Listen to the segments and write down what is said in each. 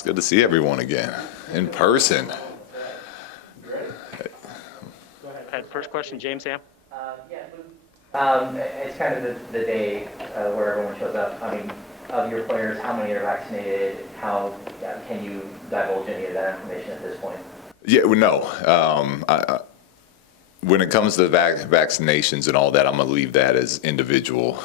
It's good to see everyone again in person. Go ahead. First question, James Ham. It's kind of the day where everyone shows up. I mean, of your players, how many are vaccinated? How can you divulge any of that information at this point? Yeah, well, no. When it comes to vaccinations and all that, I'm going to leave that as individual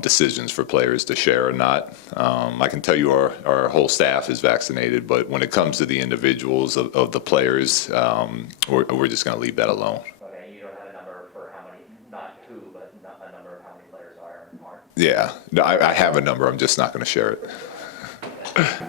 decisions for players to share or not. I can tell you our whole staff is vaccinated, but when it comes to the individuals of the players, we're just going to leave that alone. Okay, you don't have a number for how many, not who, but a number of how many players are and aren't? Yeah, no, I have a number. I'm just not going to share it.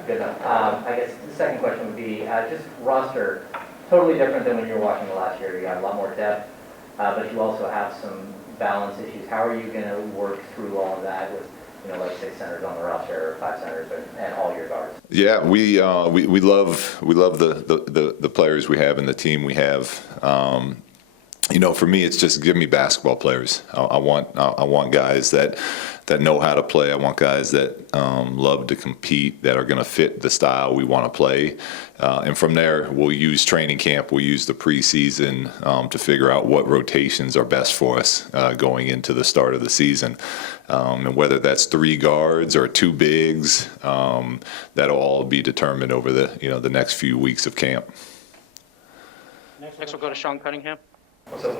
Good enough. I guess the second question would be just roster. Totally different than when you were watching the last year. You got a lot more depth, but you also have some balance issues. How are you going to work through all of that with, like 6 centers on the roster, or 5 centers, and all your guards? Yeah, we love the players we have and the team we have. For me, it's just give me basketball players. I want guys that know how to play. I want guys that love to compete, that are going to fit the style we want to play. And from there, we'll use training camp. We'll use the preseason to figure out what rotations are best for us going into the start of the season. And whether that's 3 guards or 2 bigs, that'll all be determined over the next few weeks of camp. Next we'll go to Sean Cunningham. So,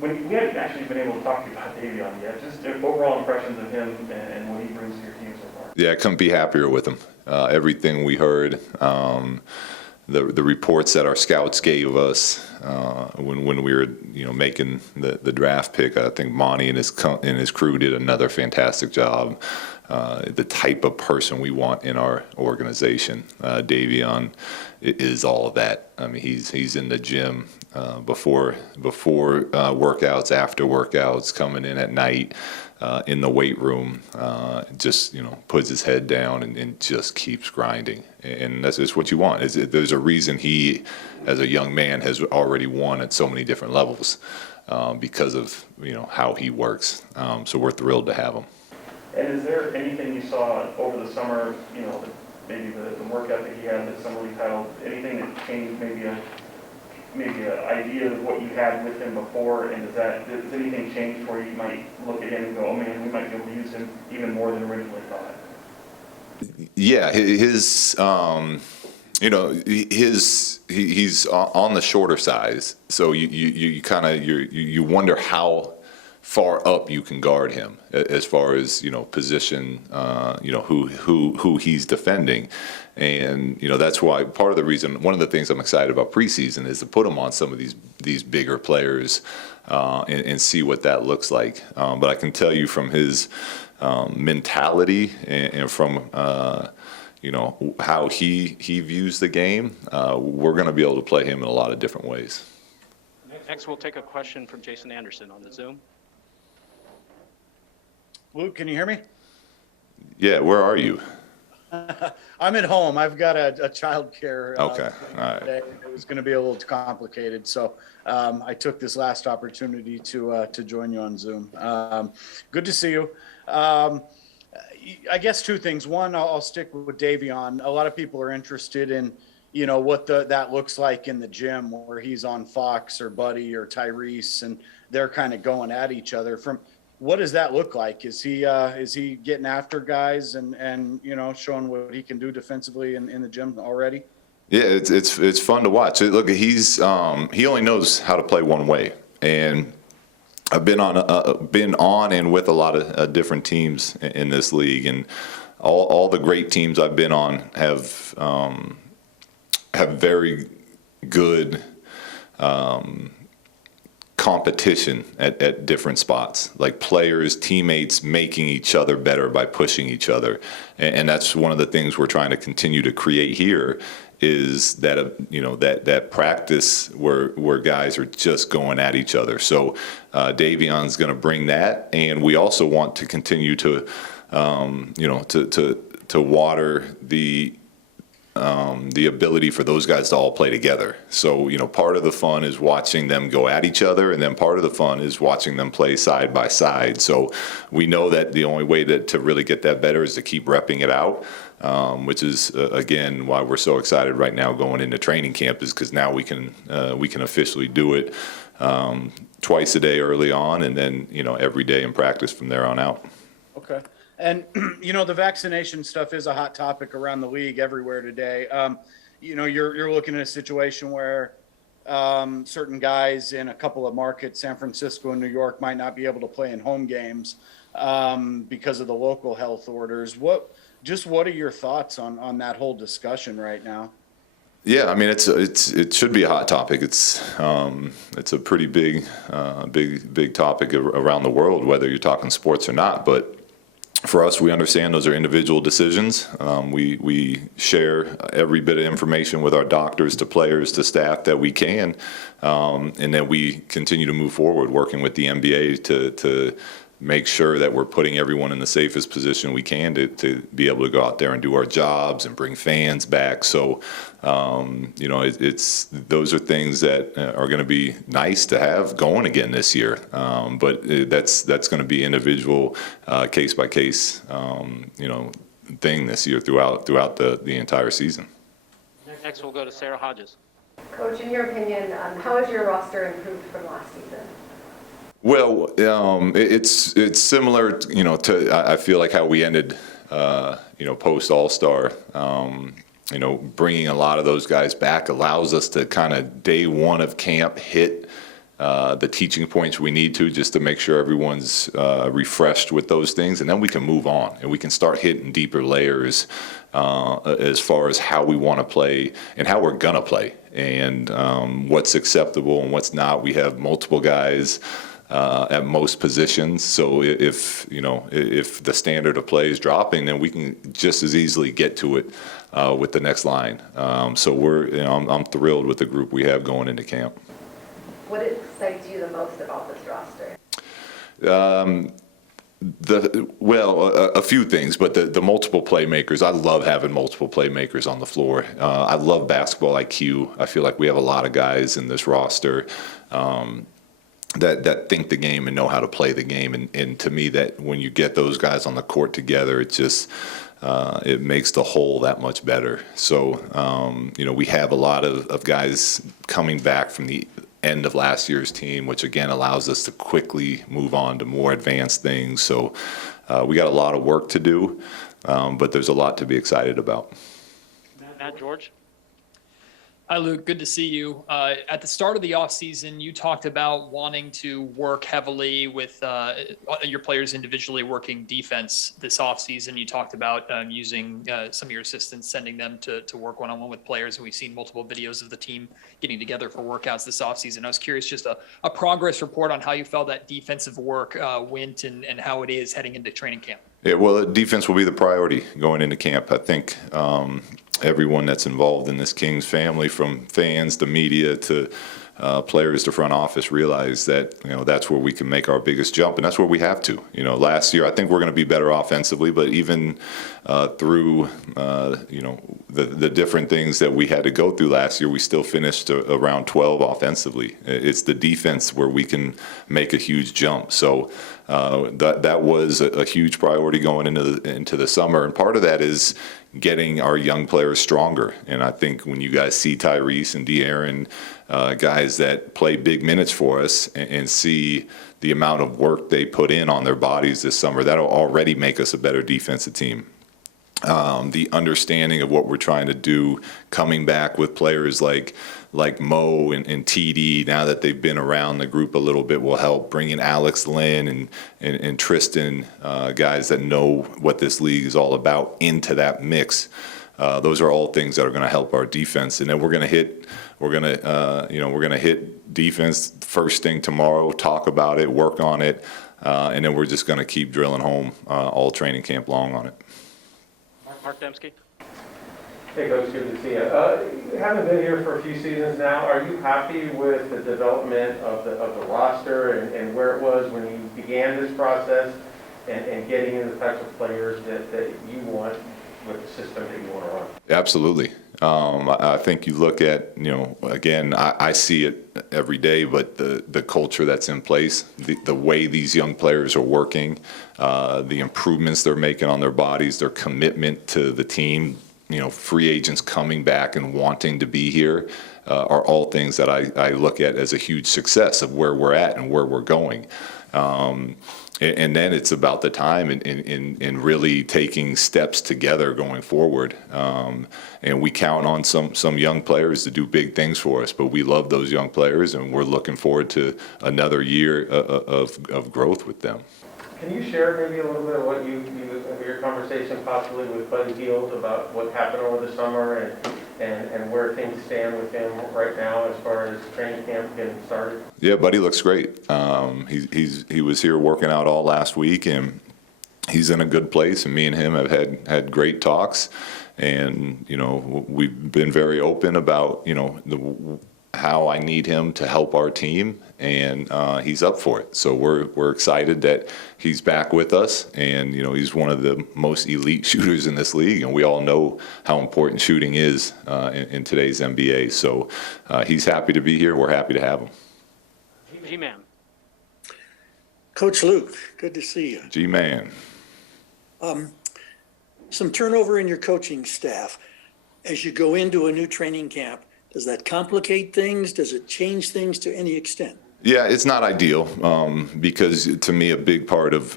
when we haven't actually been able to talk to you about Davion yet, just overall impressions of him and what he brings to your team so far. Yeah, I couldn't be happier with him. Everything we heard, the reports that our scouts gave us when we were making the draft pick. I think Monty and his crew did another fantastic job. The type of person we want in our organization. Davion is all of that. I mean, he's in the gym before workouts, after workouts, coming in at night, in the weight room, just puts his head down and just keeps grinding. And that's just what you want. There's a reason he, as a young man, has already won at so many different levels because of how he works. So we're thrilled to have him. And is there anything you saw over the summer, maybe the work ethic he had, the summer league title, anything that changed maybe an idea of what you had with him before, and does anything change where you might look at him and go, oh man, we might be able to use him even more than originally thought? Yeah, he's on the shorter size, so you wonder how far up you can guard him as far as position, who he's defending. And that's why one of the things I'm excited about preseason is to put him on some of these bigger players and see what that looks like. But I can tell you from his mentality and from how he views the game, we're going to be able to play him in a lot of different ways. Next we'll take a question from Jason Anderson on the Zoom. Luke, can you hear me? Yeah, where are you? I'm at home. I've got a child care. Okay, all right. It was going to be a little complicated, so I took this last opportunity to join you on Zoom. Good to see you. I guess 2 things. One, I'll stick with Davion. A lot of people are interested in, what that looks like in the gym, where he's on Fox or Buddy or Tyrese, and they're kind of going at each other. What does that look like? Is he getting after guys and showing what he can do defensively in the gym already? Yeah, it's fun to watch. Look, he only knows how to play one way, and I've been on and with a lot of different teams in this league, and all the great teams I've been on have very good competition at different spots, like players, teammates making each other better by pushing each other. And that's one of the things we're trying to continue to create here, is that that practice where guys are just going at each other. So Davion's going to bring that, and we also want to continue to water the ability for those guys to all play together. So, part of the fun is watching them go at each other, and then part of the fun is watching them play side by side. So we know that the only way to really get that better is to keep repping it out. which is, again, why we're so excited right now going into training camp, is because now we can officially do it twice a day early on, and then, every day in practice from there on out. Okay. And, the vaccination stuff is a hot topic around the league everywhere today. You're looking at a situation where certain guys in a couple of markets, San Francisco and New York, might not be able to play in home games because of the local health orders. What are your thoughts on that whole discussion right now? Yeah, I mean, it should be a hot topic. It's a pretty big topic around the world, whether you're talking sports or not. But for us, we understand those are individual decisions. We share every bit of information with our doctors, to players, to staff that we can, and then we continue to move forward, working with the NBA to make sure that we're putting everyone in the safest position we can to be able to go out there and do our jobs and bring fans back. So, it's those are things that are going to be nice to have going again this year. But that's going to be individual, case by case, thing this year throughout the entire season. Next, we'll go to Sarah Hodges. Coach, in your opinion, how has your roster improved from last season? Well, it's similar, to I feel like how we ended, post All-Star. Bringing a lot of those guys back allows us to kind of day one of camp hit the teaching points we need to, just to make sure everyone's refreshed with those things, and then we can move on and we can start hitting deeper layers as far as how we want to play and how we're gonna play, and what's acceptable and what's not. We have multiple guys at most positions, so if the standard of play is dropping, then we can just as easily get to it with the next line. So I'm thrilled with the group we have going into camp. What excites you the most about this roster? A few things, but the multiple playmakers. I love having multiple playmakers on the floor. I love basketball IQ. I feel like we have a lot of guys in this roster that think the game and know how to play the game. And to me, that when you get those guys on the court together, it just it makes the whole that much better. So, we have a lot of guys coming back from the end of last year's team, which again allows us to quickly move on to more advanced things. So we got a lot of work to do, but there's a lot to be excited about. Matt George. Hi, Luke. Good to see you. At the start of the offseason, you talked about wanting to work heavily with your players individually working defense this offseason. You talked about using some of your assistants, sending them to work one-on-one with players. And we've seen multiple videos of the team getting together for workouts this offseason. I was curious, just a progress report on how you felt that defensive work went and how it is heading into training camp. Yeah, well, defense will be the priority going into camp. I think everyone that's involved in this Kings family, from fans to media to players to front office, realize that that's where we can make our biggest jump, and that's where we have to. Last year I think we're going to be better offensively, but even through the different things that we had to go through last year, we still finished around 12 offensively. It's the defense where we can make a huge jump. So that was a huge priority going into the summer, and part of that is getting our young players stronger. And I think when you guys see Tyrese and De'Aaron, guys that play big minutes for us, and see the amount of work they put in on their bodies this summer, that'll already make us a better defensive team. The understanding of what we're trying to do, coming back with players like Mo and TD, now that they've been around the group a little bit, will help. Bringing Alex Lynn and Tristan, guys that know what this league is all about, into that mix. Those are all things that are going to help our defense. And then we're going to hit defense first thing tomorrow, talk about it, work on it, and then we're just going to keep drilling home all training camp long on it. Mark Dembski. Hey, Coach, good to see you. You haven't been here for a few seasons now. Are you happy with the development of the roster and where it was when you began this process, and getting in the types of players that you want with the system that you want to run? Absolutely. I think you look at, again, I see it every day, but the culture that's in place, the way these young players are working, the improvements they're making on their bodies, their commitment to the team, free agents coming back and wanting to be here, are all things that I look at as a huge success of where we're at and where we're going. And then it's about the time in really taking steps together going forward. And we count on some young players to do big things for us, but we love those young players, and we're looking forward to another year of growth with them. Can you share maybe a little bit of what your conversation possibly with Buddy Hield about what happened over the summer and where things stand with him right now as far as training camp getting started? Yeah, Buddy looks great. He was here working out all last week, and he's in a good place. And me and him have had great talks, and we've been very open about how I need him to help our team, and he's up for it. So we're excited that he's back with us, and he's one of the most elite shooters in this league, and we all know how important shooting is in today's NBA. So he's happy to be here. We're happy to have him. G-Man. Coach Luke, good to see you. G-Man. Some turnover in your coaching staff. As you go into a new training camp, does that complicate things? Does it change things to any extent? Yeah, it's not ideal because to me, a big part of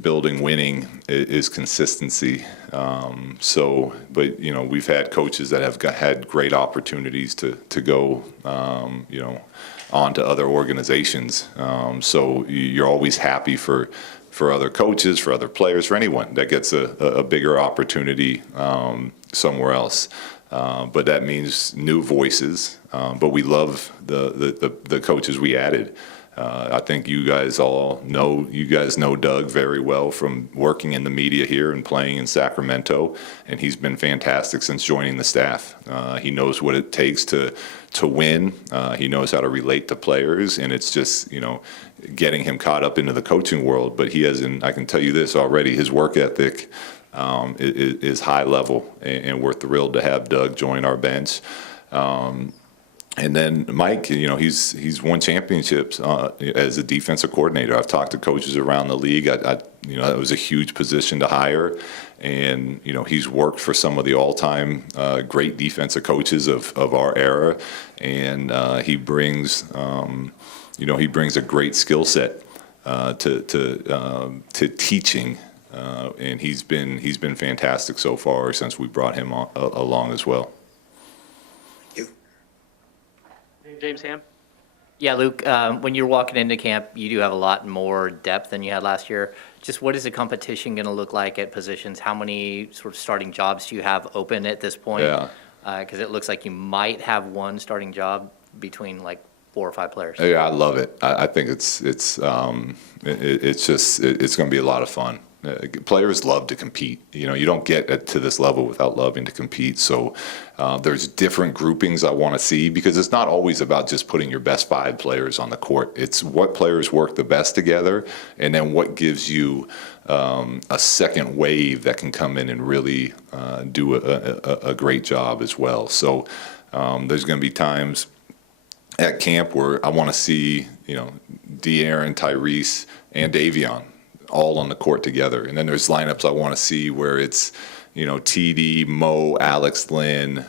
building winning is consistency. But we've had coaches that have had great opportunities to go, on to other organizations. So you're always happy for other coaches, for other players, for anyone that gets a bigger opportunity somewhere else. But that means new voices. But we love the coaches we added. I think you guys know Doug very well from working in the media here and playing in Sacramento, and he's been fantastic since joining the staff. He knows what it takes to win. He knows how to relate to players, and it's just getting him caught up into the coaching world. But I can tell you this already, his work ethic is high level, and we're thrilled to have Doug join our bench. And then Mike, he's won championships as a defensive coordinator. I've talked to coaches around the league. That was a huge position to hire, and he's worked for some of the all-time great defensive coaches of our era, and he brings a great skill set to teaching. And he's been fantastic so far since we brought him along as well. James Ham. Yeah, Luke, when you're walking into camp, you do have a lot more depth than you had last year. Just what is the competition going to look like at positions? How many sort of starting jobs do you have open at this point? Yeah. Because it looks like you might have one starting job between like 4 or 5 players. Yeah, I love it. I think it's going to be a lot of fun. Players love to compete. You don't get to this level without loving to compete. So there's different groupings I want to see, because it's not always about just putting your best 5 players on the court. It's what players work the best together, and then what gives you a second wave that can come in and really do a great job as well. So there's going to be times at camp where I want to see, De'Aaron, Tyrese, and Davion all on the court together. And then there's lineups I want to see where it's, TD, Mo, Alex Lynn,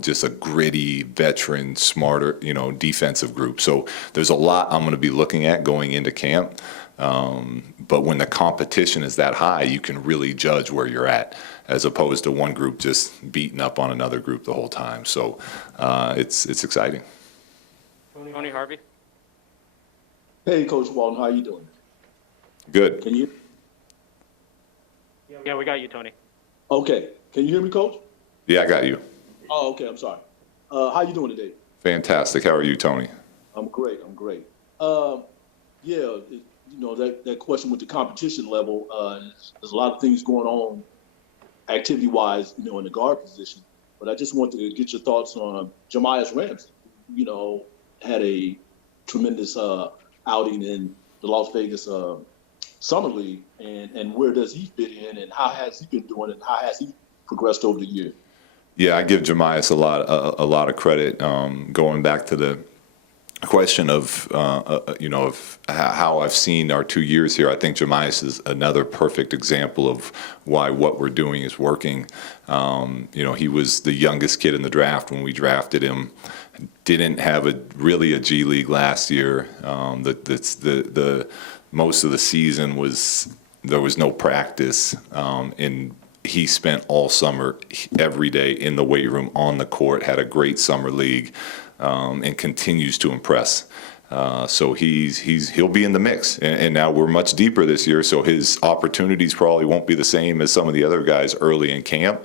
just a gritty, veteran, smarter, defensive group. So there's a lot I'm going to be looking at going into camp. But when the competition is that high, you can really judge where you're at, as opposed to one group just beating up on another group the whole time. So it's exciting. Tony Harvey. Hey, Coach Walton, how you doing? Good. Can you? Yeah, we got you, Tony. Okay. Can you hear me, Coach? Yeah, I got you. Oh, okay. I'm sorry. How you doing today? Fantastic. How are you, Tony? I'm great. That question with the competition level, there's a lot of things going on activity-wise, in the guard position. But I just wanted to get your thoughts on Jamias Ramsey. Had a tremendous outing in the Las Vegas Summer League, and where does he fit in, and how has he been doing, and how has he progressed over the year? Yeah, I give Jemias a lot of credit. Going back to the question of of how I've seen our 2 years here, I think Jemias is another perfect example of why what we're doing is working. He was the youngest kid in the draft when we drafted him. Didn't have really a G League last year. The most of the season there was no practice, and he spent all summer every day in the weight room on the court. Had a great summer league. And continues to impress. So he'll be in the mix. And now we're much deeper this year, so his opportunities probably won't be the same as some of the other guys early in camp.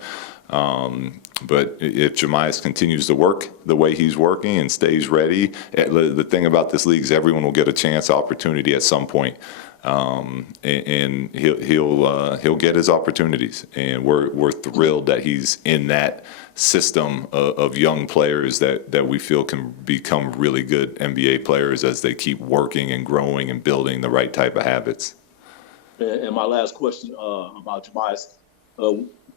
But if Jemias continues to work the way he's working and stays ready, the thing about this league is everyone will get a chance, opportunity at some point. And he'll get his opportunities, and we're thrilled that he's in that system of young players that we feel can become really good NBA players as they keep working and growing and building the right type of habits. And my last question about Jemias,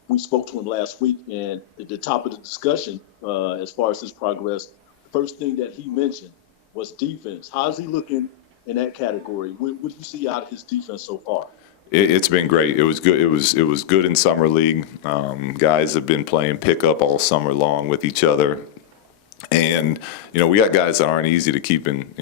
we spoke to him last week, and at the top of the discussion, as far as his progress, the first thing that he mentioned was defense. How's he looking in that category? What do you see out of his defense so far? It's been great. It was good. It was good in summer league. Guys have been playing pickup all summer long with each other, and we got guys that aren't easy to keep in.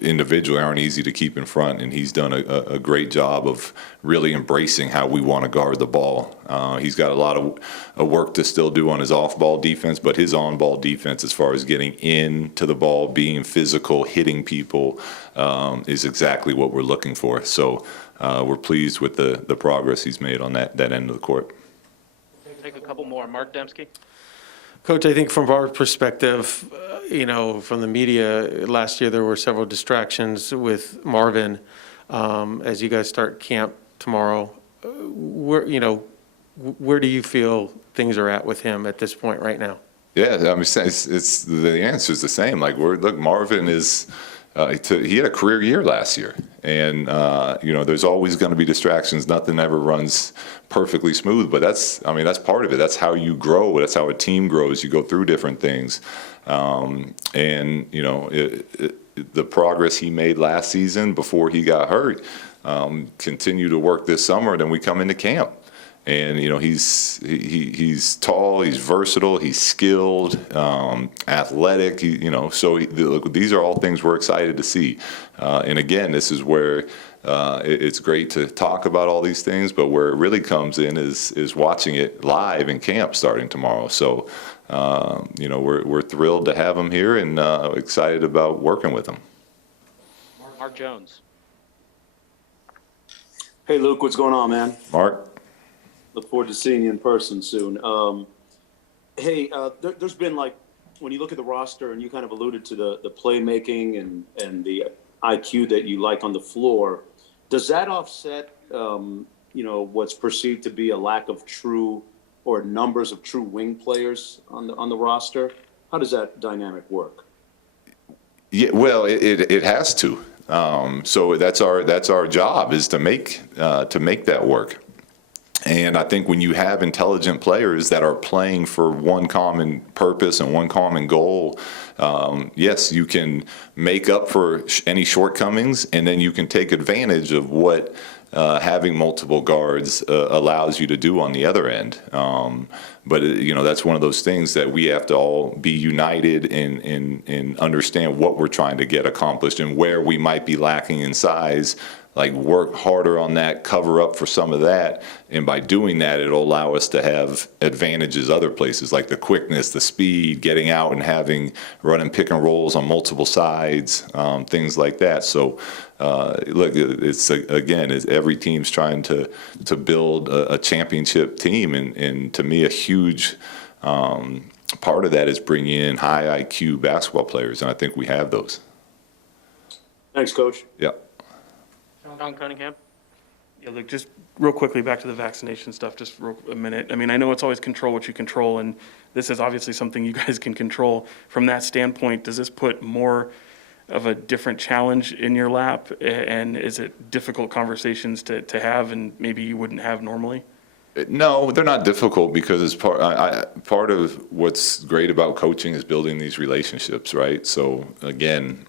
Individually aren't easy to keep in front, and he's done a great job of really embracing how we want to guard the ball. He's got a lot of work to still do on his off-ball defense, but his on-ball defense, as far as getting into the ball, being physical, hitting people, is exactly what we're looking for. So. We're pleased with the progress he's made on that end of the court. Take a couple more. Mark Dembski. Coach, I think from our perspective, from the media, last year there were several distractions with Marvin. As you guys start camp tomorrow, where do you feel things are at with him at this point right now? Yeah, I mean, it's the answer is the same. Like Marvin is. He had a career year last year, and there's always going to be distractions. Nothing ever runs perfectly smooth, but that's part of it. That's how you grow. That's how a team grows. You go through different things, the progress he made last season before he got hurt, continue to work this summer. Then we come into camp. And he's tall, he's versatile, he's skilled, athletic. Look, these are all things we're excited to see. And again, this is where it's great to talk about all these things, but where it really comes in is watching it live in camp starting tomorrow. So we're thrilled to have him here and excited about working with him. Mark Jones. Hey, Luke, what's going on, man? Mark. Look forward to seeing you in person soon. There's been, like, when you look at the roster, and you kind of alluded to the playmaking and the IQ that you like on the floor, does that offset, what's perceived to be a lack of true or numbers of true wing players on the roster? How does that dynamic work? Yeah, well, it has to. So that's our job, is to make that work. And I think when you have intelligent players that are playing for one common purpose and one common goal, yes, you can make up for any shortcomings, and then you can take advantage of what having multiple guards allows you to do on the other end. But that's one of those things that we have to all be united and understand what we're trying to get accomplished and where we might be lacking in size. Like, work harder on that, cover up for some of that, and by doing that, it'll allow us to have advantages other places, like the quickness, the speed, getting out and running pick and rolls on multiple sides, things like that. So, look, every team's trying to build a championship team, and to me, a huge part of that is bringing in high IQ basketball players, and I think we have those. Thanks, Coach. Yeah. John Cunningham. Yeah, look, just real quickly back to the vaccination stuff, just for a minute. I mean, I know it's always control what you control, and this is obviously something you guys can control. From that standpoint, does this put more of a different challenge in your lap, and is it difficult conversations to have and maybe you wouldn't have normally? No, they're not difficult because it's part of what's great about coaching is building these relationships, right? So again,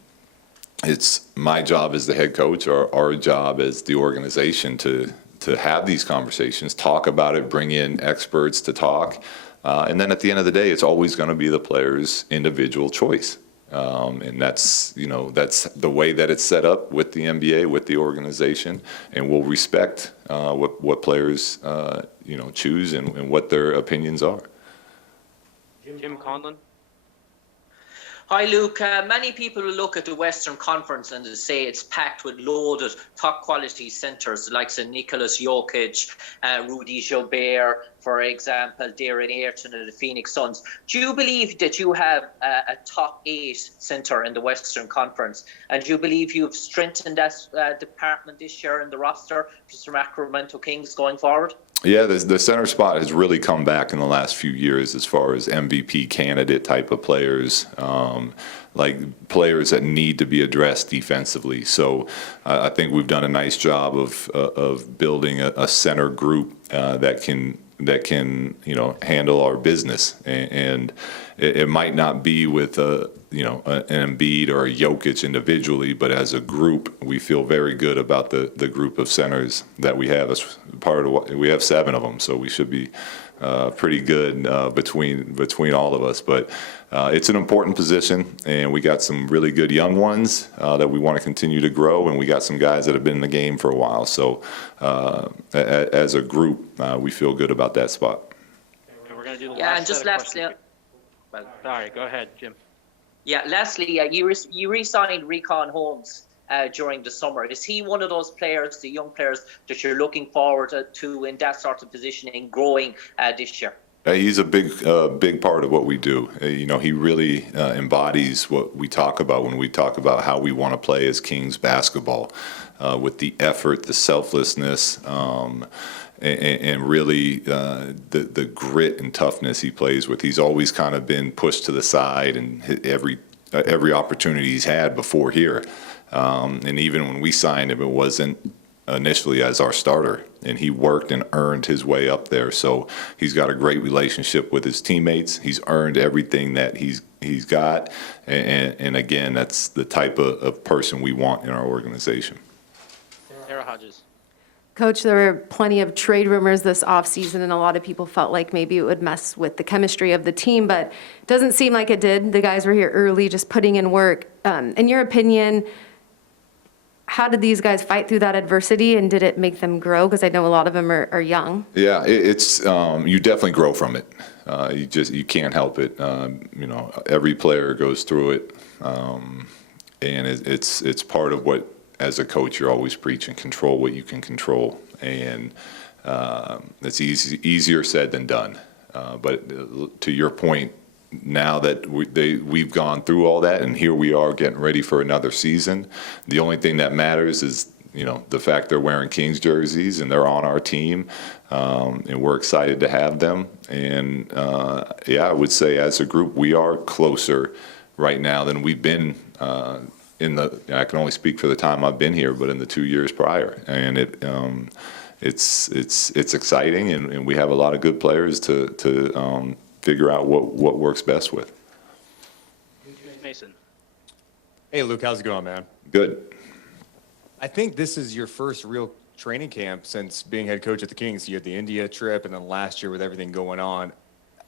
it's my job as the head coach, or our job as the organization to have these conversations, talk about it, bring in experts to talk, and then at the end of the day, it's always going to be the player's individual choice. And that's the way that it's set up with the NBA, with the organization, and we'll respect what players choose and what their opinions are. Jim Conlon? Hi, Luke. Many people will look at the Western Conference and they say it's packed with loaded, top-quality centres, like Nicholas Jokic, Rudy Gobert, for example, Darren Ayrton of the Phoenix Suns. Do you believe that you have a top 8 centre in the Western Conference? And do you believe you've strengthened that department this year in the roster for Sacramento Kings going forward? Yeah, the center spot has really come back in the last few years as far as MVP candidate type of players, like players that need to be addressed defensively. So I think we've done a nice job of building a center group that can handle our business, and it might not be with an Embiid or a Jokic individually, but as a group, we feel very good about the group of centers that we have. As part of we have 7 of them, so we should be pretty good between all of us. But it's an important position, and we got some really good young ones that we want to continue to grow, and we got some guys that have been in the game for a while. So as a group, we feel good about that spot. And we're going to do the Yeah, last and just set of lastly, questions. Sorry, go ahead, Jim. Yeah, lastly, you re-signed Recon Holmes during the summer. Is he one of those players, the young players, that you're looking forward to in that sort of positioning, growing this year? He's a big part of what we do. He really embodies what we talk about when we talk about how we want to play as Kings basketball, with the effort, the selflessness, and really the grit and toughness he plays with. He's always kind of been pushed to the side, and every opportunity he's had before here. And even when we signed him, it wasn't initially as our starter, and he worked and earned his way up there. So he's got a great relationship with his teammates. He's earned everything that he's got, and again, that's the type of person we want in our organization. Sarah Hodges. Coach, there were plenty of trade rumors this offseason, and a lot of people felt like maybe it would mess with the chemistry of the team, but it doesn't seem like it did. The guys were here early, just putting in work. In your opinion, how did these guys fight through that adversity, and did it make them grow? Because I know a lot of them are young. Yeah, it's you definitely grow from it. You can't help it. Every player goes through it, and it's part of what, as a coach, you're always preaching: control what you can control, and it's easier said than done. But to your point, now that we've gone through all that, and here we are getting ready for another season, the only thing that matters is the fact they're wearing Kings jerseys and they're on our team, and we're excited to have them. And I would say as a group we are closer right now than we've been I can only speak for the time I've been here, but in the 2 years prior, and it's exciting, and we have a lot of good players to figure out what works best with. Mason. Hey, Luke, how's it going, man? Good. I think this is your first real training camp since being head coach at the Kings. You had the India trip, and then last year with everything going on.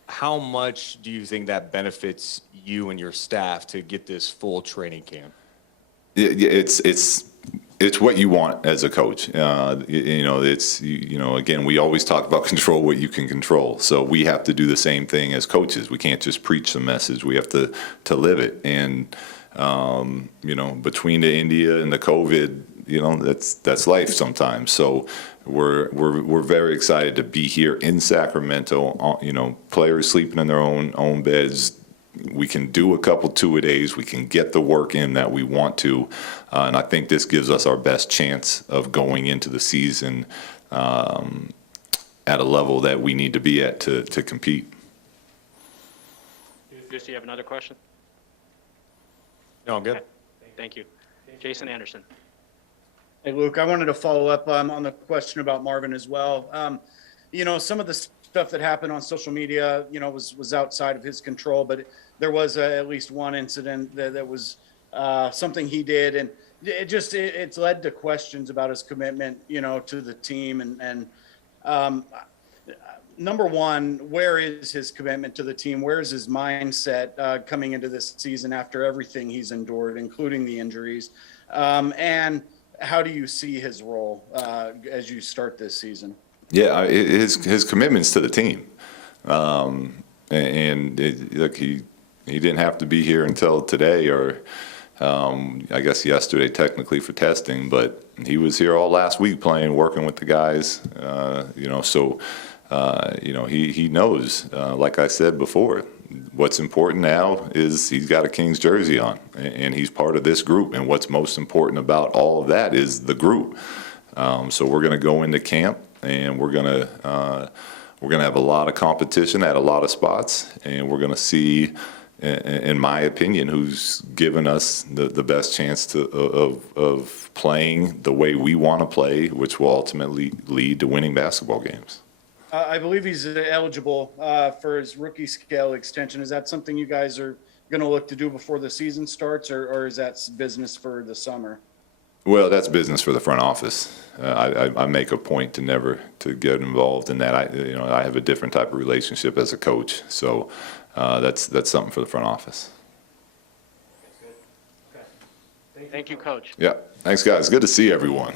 How much do you think that benefits you and your staff to get this full training camp? It's what you want as a coach. Again, we always talk about control what you can control. So we have to do the same thing as coaches. We can't just preach the message. We have to live it. And between the India and the COVID, that's life sometimes. So we're very excited to be here in Sacramento. Players sleeping in their own beds. We can do a couple two-a-days. We can get the work in that we want to, and I think this gives us our best chance of going into the season at a level that we need to be at to compete. Do you have another question? No, I'm good. Okay. Thank you. Jason Anderson. Hey, Luke, I wanted to follow up on the question about Marvin as well. some of the stuff that happened on social media, was outside of his control, but there was at least one incident that was something he did, and it's led to questions about his commitment, to the team, and number one, where is his commitment to the team? Where is his mindset coming into this season after everything he's endured, including the injuries? And how do you see his role as you start this season? Yeah, his commitments to the team, look, he didn't have to be here until today, or I guess yesterday technically for testing, but he was here all last week playing, working with the guys, so he knows, like I said before, what's important now is he's got a Kings jersey on, and he's part of this group, and what's most important about all of that is the group. So we're going to go into camp, and we're going to have a lot of competition at a lot of spots, and we're going to see, in my opinion, who's given us the best chance of playing the way we want to play, which will ultimately lead to winning basketball games. I believe he's eligible for his rookie scale extension. Is that something you guys are going to look to do before the season starts, or is that business for the summer? Well, that's business for the front office. I make a point to never to get involved in that. I have a different type of relationship as a coach, so that's something for the front office. Thank you, Coach. Yeah, thanks, guys. Good to see everyone.